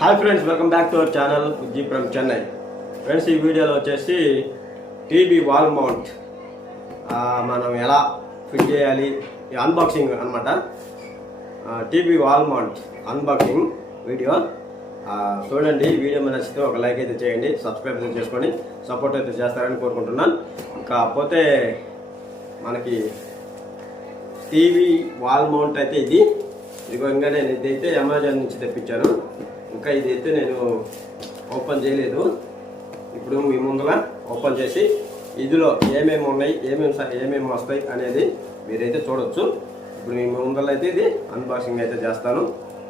Hi friends, welcome back to our channel జీ from Chennai. Friends, ఈ వీడియోలో వచ్చేసి టీవీ వాల్ మౌంట్ మనం ఎలా ఫిట్ చేయాలి అన్బాక్సింగ్ అనమాట. TV wall mount unboxing video చూడండి. వీడియో నచ్చితే ఒక లైక్ అయితే చేయండి, సబ్స్క్రైబ్ అయితే చేసుకొని సపోర్ట్ అయితే చేస్తారని కోరుకుంటున్నాను. కాకపోతే మనకి టీవీ వాల్ మౌంట్ అయితే ఇదిగో ఇంకా నేను ఇదైతే అమెజాన్ నుంచి తెప్పించాను. ఇంకా ఇదైతే నేను ఓపెన్ చేయలేదు. ఇప్పుడు మీ ముందుగా ఓపెన్ చేసి ఇదిలో ఏమేమి ఉన్నాయి, ఏమేమి వస్తాయి అనేది మీరైతే చూడొచ్చు. ఇప్పుడు మీ ముందర అయితే ఇది అన్బాక్సింగ్ అయితే చేస్తాను.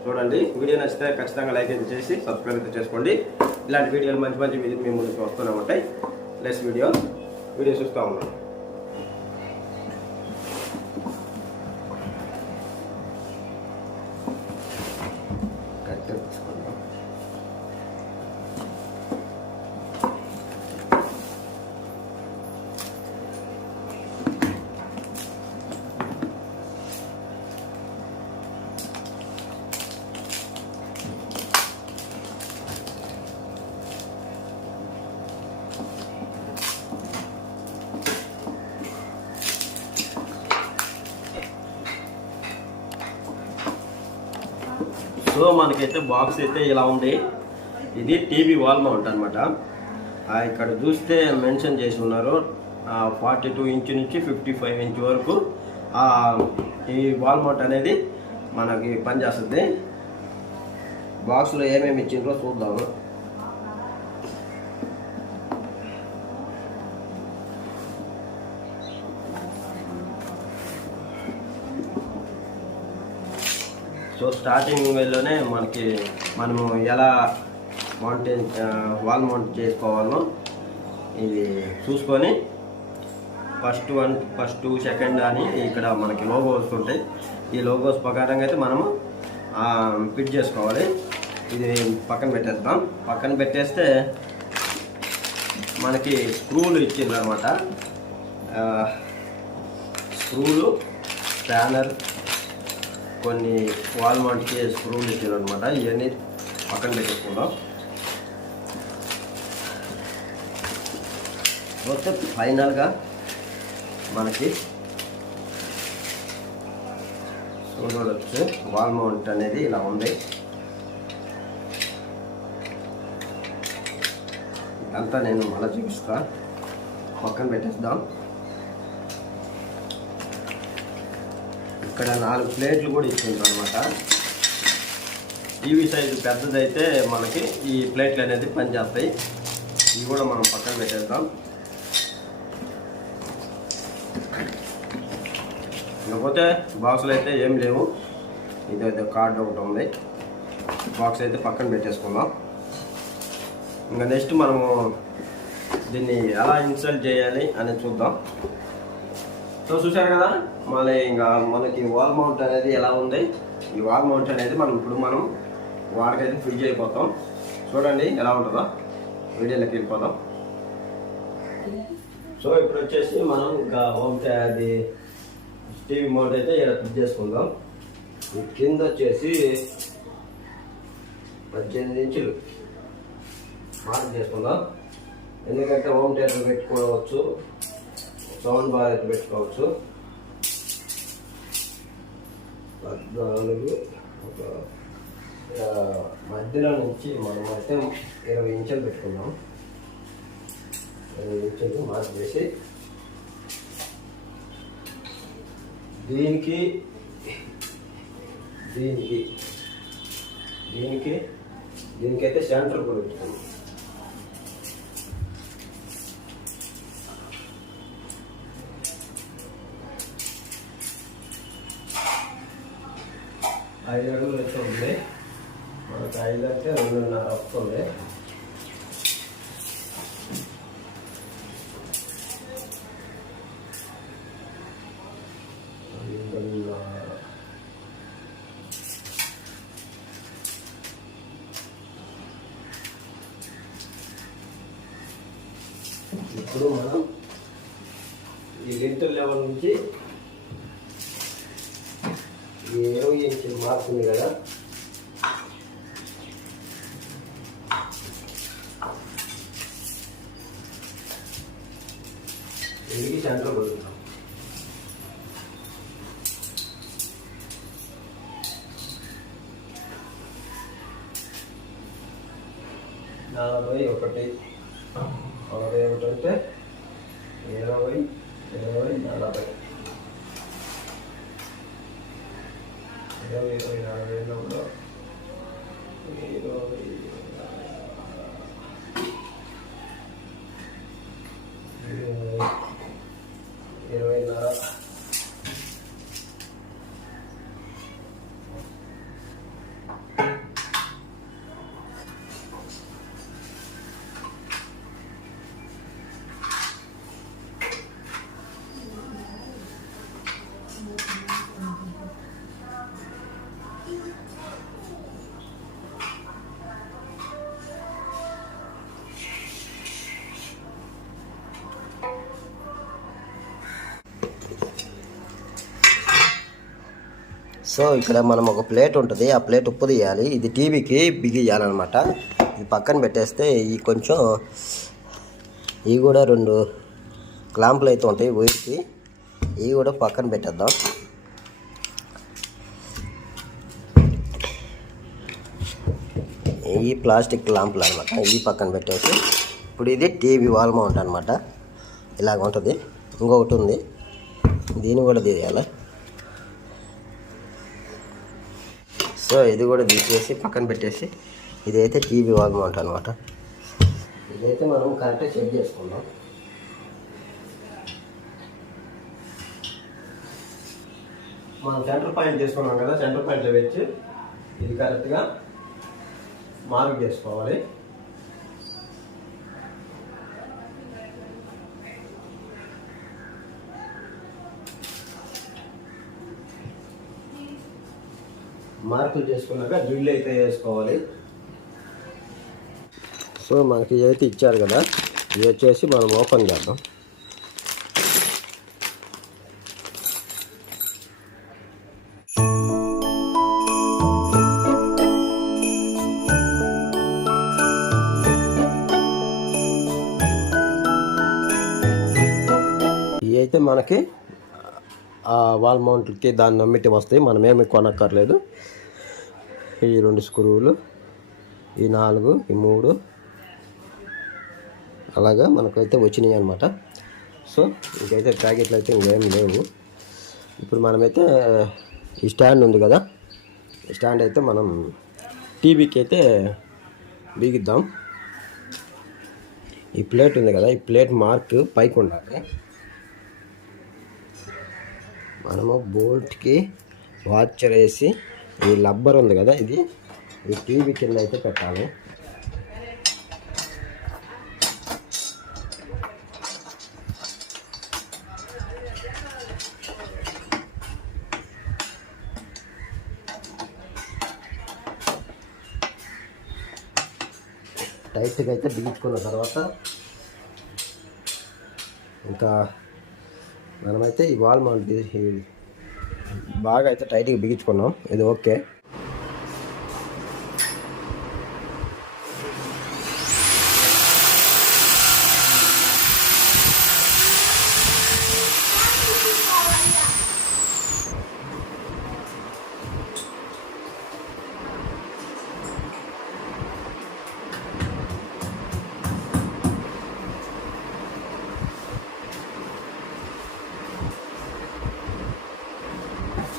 చూడండి. వీడియో నచ్చితే ఖచ్చితంగా లైక్ అయితే చేసి సబ్స్క్రైబ్ అయితే చేసుకోండి. ఇలాంటి వీడియోలు మంచి మంచి మీ ముందుకు వస్తూనే ఉంటాయి. ప్లస్ వీడియో చూస్తూ ఉన్నాను. సో మనకైతే బాక్స్ అయితే ఇలా ఉంది. ఇది టీవీ వాల్ మౌంట్ అనమాట. ఇక్కడ చూస్తే మెన్షన్ చేసి ఉన్నారు 42 ఇంచ్ నుంచి 55 ఇంచ్ వరకు ఈ వాల్ మౌంట్ అనేది మనకి పనిచేస్తుంది. బాక్స్లో ఏమేమి ఇచ్చిండ్రో చూద్దాము. సో స్టార్టింగ్ వేలోనే మనము ఎలా వాల్ మౌంట్ చేసుకోవాలో ఇది చూసుకొని ఫస్ట్ సెకండ్ అని ఇక్కడ మనకి లోగోస్ ఉంటాయి. ఈ లోగోస్ ప్రకారంగా అయితే మనము ఫిట్ చేసుకోవాలి. ఇది పక్కన పెట్టేద్దాం. పక్కన పెట్టేస్తే మనకి స్క్రూలు ఇచ్చిండ్రు అనమాట. స్క్రూలు, స్పానర్, కొన్ని వాల్ మౌంట్కి స్క్రూలు ఇచ్చారు అనమాట. ఇవన్నీ పక్కన పెట్టేసుకుందాం. అయితే ఫైనల్గా మనకి చూడవచ్చు వాల్ మౌంట్ అనేది ఇలా ఉంది. ఇదంతా నేను మళ్ళీ చూపిస్తా. పక్కన పెట్టేద్దాం. ఇక్కడ 4 ప్లేట్లు కూడా ఇచ్చిండ్రు అనమాట. టీవీ సైజు పెద్దదైతే మనకి ఈ ప్లేట్లు అనేది పనిచేస్తాయి. ఇవి కూడా మనం పక్కన పెట్టేద్దాం. ఇకపోతే బాక్సులు అయితే ఏం లేవు. ఇదైతే కార్డు ఒకటి ఉంది. బాక్స్ అయితే పక్కన పెట్టేసుకుందాం. ఇంకా నెక్స్ట్ మనము దీన్ని ఎలా ఇన్స్టాల్ చేయాలి అనేది చూద్దాం. సో చూసారు కదా, మళ్ళీ ఇంకా మనకి వాల్ మౌంట్ అనేది ఎలా ఉంది. ఈ వాల్ మౌంట్ అనేది మనం వాడికైతే ఫిట్ అయిపోతాం. చూడండి ఎలా ఉంటుందో. వీడియోలోకి వెళ్ళిపోతాం. సో ఇప్పుడు వచ్చేసి మనం ఇంకా అది టీవీ మౌంట్ అయితే ఇలా ఫిట్ చేసుకుందాం. కింద వచ్చేసి 18 ఇంచులు మార్క్ చేసుకుందాం. ఎందుకంటే హోమ్ థియేటర్ పెట్టుకోవచ్చు, సౌండ్ బార్ అయితే పెట్టుకోవచ్చు. 14 ఒక మధ్యలో నుంచి మనం అయితే 20 ఇంచులు పెట్టుకుందాం. 20 ఇంచులు మార్క్ చేసి దీనికి దీనికైతే సెంటర్ కూడా పెట్టుకుందాం. ఐదు అడుగులు అయితే ఉంది. మనకు 5 అంటే 2.5 వస్తుంది. ఇప్పుడు మనం ఈ లింటర్ లెవెల్ నుంచి 20 ఇంచులు మార్క్ ఉంది కదా, తిరిగి సెంటర్ కొడుతున్నాం. 41 41 అంటే 20 20 40 20 20 40 లో 20 సో ఇక్కడ మనం ఒక ప్లేట్ ఉంటుంది, ఆ ప్లేట్ ఉప్పు తీయాలి. ఇది టీవీకి బిగియాలన్నమాట. ఇది పక్కన పెట్టేస్తే ఈ కొంచెం ఇవి కూడా 2 క్లాంపులు అయితే ఉంటాయి వైర్కి, ఇవి కూడా పక్కన పెట్టేద్దాం. ఈ ప్లాస్టిక్ క్లాంపులు అనమాట, ఇవి పక్కన పెట్టేసి ఇప్పుడు ఇది టీవీ వాల్ మౌంట్ అనమాట. ఇలాగ ఉంటుంది. ఇంకొకటి ఉంది, దీన్ని కూడా తీయాలి. సో ఇది కూడా తీసేసి పక్కన పెట్టేసి ఇదైతే టీవీ వాల్ మౌంట్ అనమాట. ఇదైతే మనం కరెక్ట్గా చెక్ చేసుకుందాం. మనం సెంటర్ పాయింట్ చేసుకున్నాం కదా, సెంటర్ పాయింట్లో పెట్టి ఇది కరెక్ట్గా మార్క్ చేసుకోవాలి. మార్కులు చేసుకున్నాక డ్రిల్ అయితే వేసుకోవాలి. సో మనకి అయితే ఇచ్చారు కదా, ఇది వచ్చేసి మనం ఓపెన్ చేద్దాం. ఇవి అయితే మనకి వాల్ మౌంట్కి దాన్ని నమ్మిటి వస్తాయి, మనమేమి కొనక్కర్లేదు. ఈ 2 స్క్రూలు, ఈ 4, ఈ 3 అలాగా మనకైతే వచ్చినాయి అనమాట. సో ఇంకైతే ప్యాకెట్లు అయితే ఇంకేం లేవు. ఇప్పుడు మనమైతే ఈ స్టాండ్ ఉంది కదా, ఈ స్టాండ్ అయితే మనం టీవీకి అయితే బిగిద్దాం. ఈ ప్లేట్ ఉంది కదా, ఈ ప్లేట్ మార్క్ పైకి ఉండాలి. మనము బోల్ట్కి వాచర్ వేసి ఈ రబ్బర్ ఉంది కదా, ఇది ఈ టీవీ కింద అయితే పెట్టాలి. టైట్గా అయితే బిగించుకున్న తర్వాత ఇంకా మనమైతే ఈ వాల్ మౌంట్ బాగా అయితే టైట్గా బిగించుకున్నాం. ఇది ఓకే.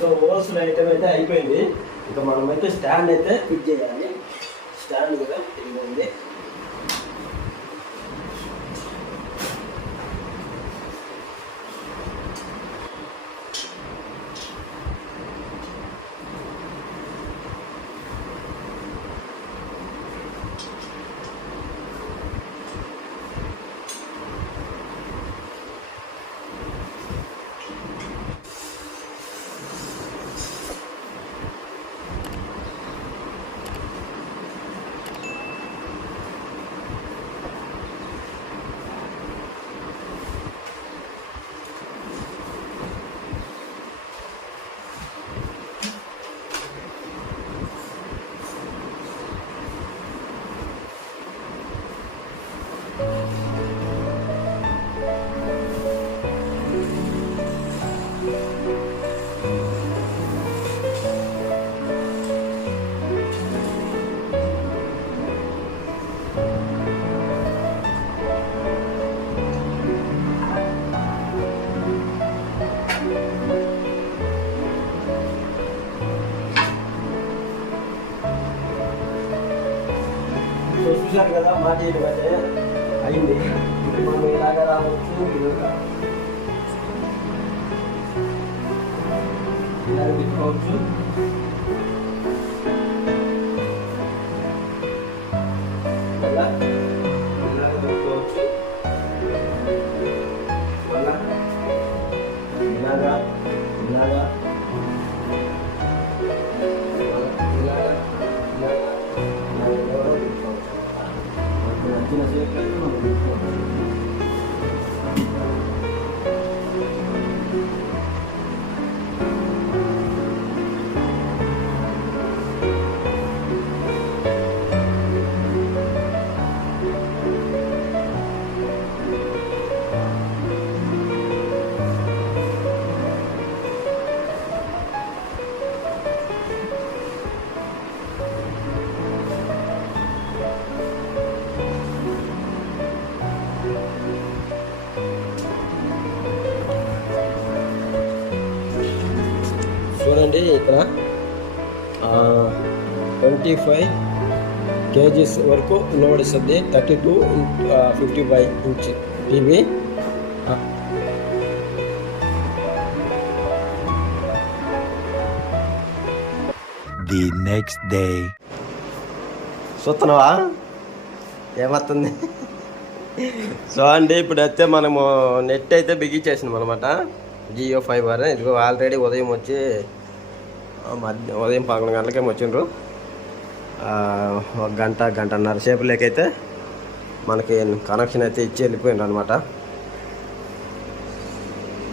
సో ఓల్స్ ఐటమ్ అయితే అయిపోయింది. ఇంకా మనమైతే స్టాండ్ అయితే ఫిట్ చేయాలి. స్టాండ్ కూడా ఇది సో చూశారు కదా మార్చేయడం అయితే అయింది. ఇప్పుడు మనం ఇలాగా రావచ్చు, ఇలా పెట్టుకోవచ్చు. మళ్ళా ఇలాగ పెట్టుకోవచ్చు. మళ్ళా ఇలాగా ఇలాగా నచ్చిన షేప్లో మనం పెట్టుకోవచ్చు. చూడండి ఇక్కడ 25 kgs వరకు లోడ్ ఇస్తుంది. 32x55 inch TV. The next day. చూస్తున్నావా ఏమవుతుంది? సో అండి ఇప్పుడైతే మనము నెట్ అయితే బిగించేసినాం అనమాట. జియో ఫైబర్. ఇదిగో ఆల్రెడీ ఉదయం వచ్చి ఉదయం 11 గంటలకేమో వచ్చిండ్రు. ఒక గంటన్నర సేపులేకైతే మనకి కనెక్షన్ అయితే ఇచ్చి వెళ్ళిపోయిండ్రు అనమాట.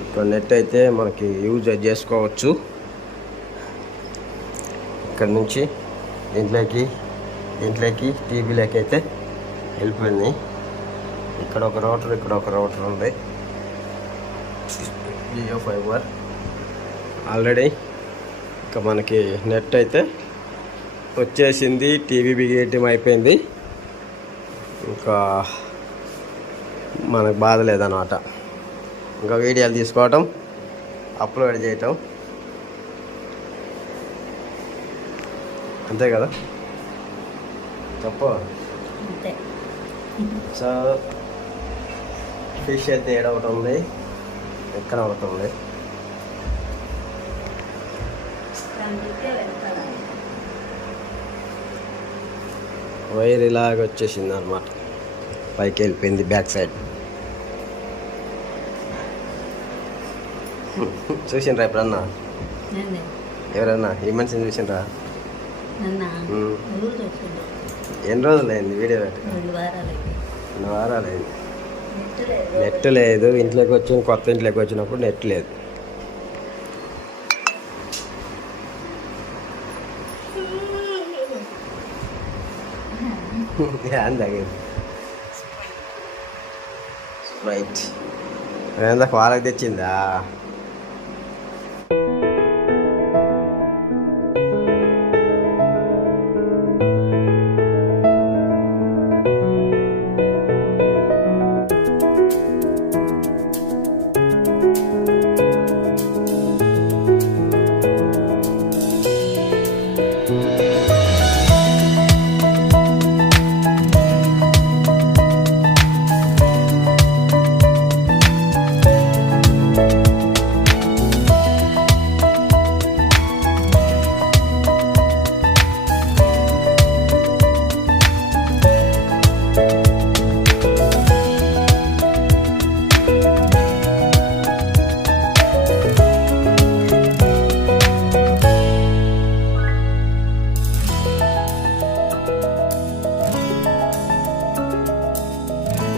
ఇప్పుడు నెట్ అయితే మనకి యూజ్ చేసుకోవచ్చు. ఇక్కడ నుంచి ఇంట్లోకి టీవీలోకి అయితే వెళ్ళిపోయింది. ఇక్కడ ఒక రౌటర్ ఉంది. జియో ఫైబర్ ఆల్రెడీ ఇంకా మనకి నెట్ అయితే వచ్చేసింది. టీవీ బిగేయటం అయిపోయింది. ఇంకా మనకు బాధ లేదన్నమాట. ఇంకా వీడియోలు తీసుకోవటం, అప్లోడ్ చేయటం, అంతే కదా చెప్పు. సో ఫిష్ అయితే ఏడవటం ఉంది, ఎక్కడ అవుతుంది. వైర్ ఇలాగ వచ్చేసింది అనమాట. పైకి వెళ్ళిపోయింది బ్యాక్ సైడ్. చూసిండ్రా ఎప్పుడన్నా? ఎవరన్నా ఈ మనిషిని చూసిండ్రా? ఎన్ని రోజులు అయింది వీడియో పెట్టి? 2 వారాలు అయింది. నెట్ లేదు. ఇంట్లోకి వచ్చి కొత్త ఇంట్లోకి వచ్చినప్పుడు నెట్ లేదు. స్ప్రైట్ వాళ్ళకి తెచ్చిందా?